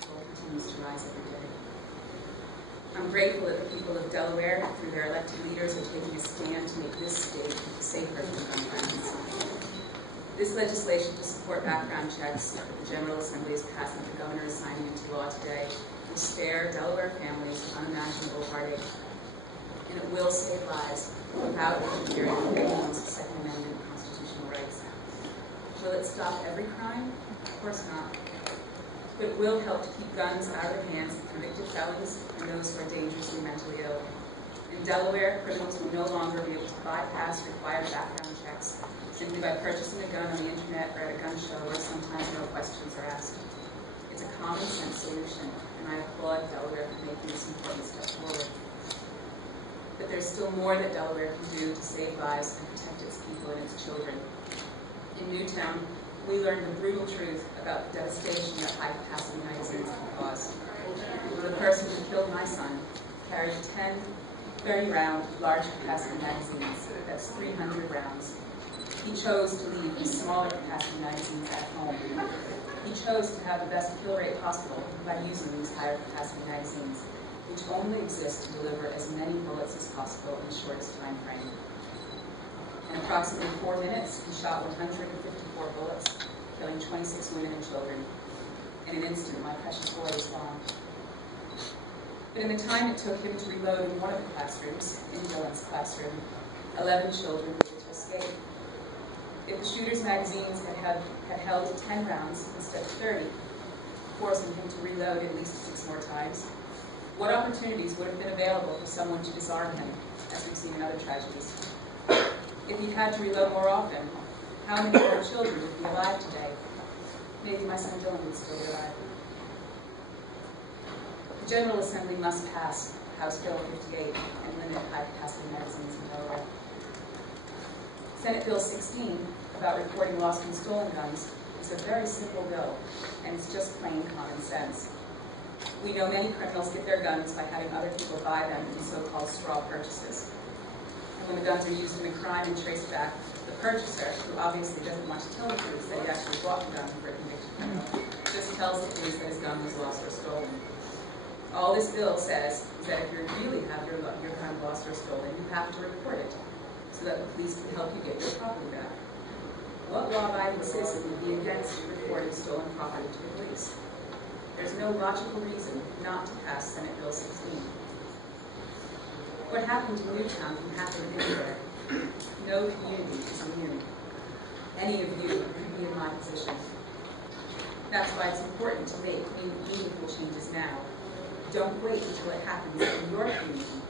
toll continues to rise every day. I'm grateful that the people of Delaware, through their elected leaders, are taking a stand to make this state safer from gun violence. This legislation to support background checks that the General Assembly is passing, the governor is signing into law today, will spare Delaware families unimaginable heartache. And it will save lives without interfering with anyone's Second Amendment constitutional rights. Will it stop every crime? Of course not. But it will help to keep guns out of the hands of convicted felons and those who are dangerously mentally ill. In Delaware, criminals will no longer be able to bypass required background checks simply by purchasing a gun on the internet or at a gun show where sometimes no questions are asked. It's a common sense solution, and I applaud Delaware for making this important step forward. But there's still more that Delaware can do to save lives and protect its people and its children. In Newtown, we learned the brutal truth about the devastation that high-capacity magazines can cause. The person who killed my son carried 10 30-round large-capacity magazines. That's 300 rounds. He chose to leave his smaller capacity magazines at home. He chose to have the best kill rate possible by using these higher capacity magazines, which only exist to deliver as many bullets as possible in the shortest time frame. In approximately 4 minutes, he shot 154 bullets, killing 26 women and children. In an instant, my precious boy was gone. But in the time it took him to reload in one of the classrooms, in Dylan's classroom, 11 children were able to escape. If the shooter's magazines had held 10 rounds instead of 30, forcing him to reload at least 6 more times, what opportunities would have been available for someone to disarm him, as we've seen in other tragedies? If he had to reload more often, how many more children would be alive today? Maybe my son Dylan would still be alive. The General Assembly must pass House Bill 58 and limit high-capacity magazines in Delaware. Senate Bill 16, about reporting lost and stolen guns, is a very simple bill, and it's just plain common sense. We know many criminals get their guns by having other people buy them in so-called straw purchases. And when the guns are used in a crime and traced back, the purchaser, who obviously doesn't want to tell the police that he actually bought the gun for a convicted criminal, just tells the police that his gun was lost or stolen. All this bill says is that if you really have your gun lost or stolen, you have to report it, so that the police can help you get your property back. What law-abiding citizen would be against reporting stolen property to the police? There's no logical reason not to pass Senate Bill 16. What happened in Newtown can happen anywhere. No community is immune. Any of you could be in my position. That's why it's important to make meaningful changes now. Don't wait until it happens in your community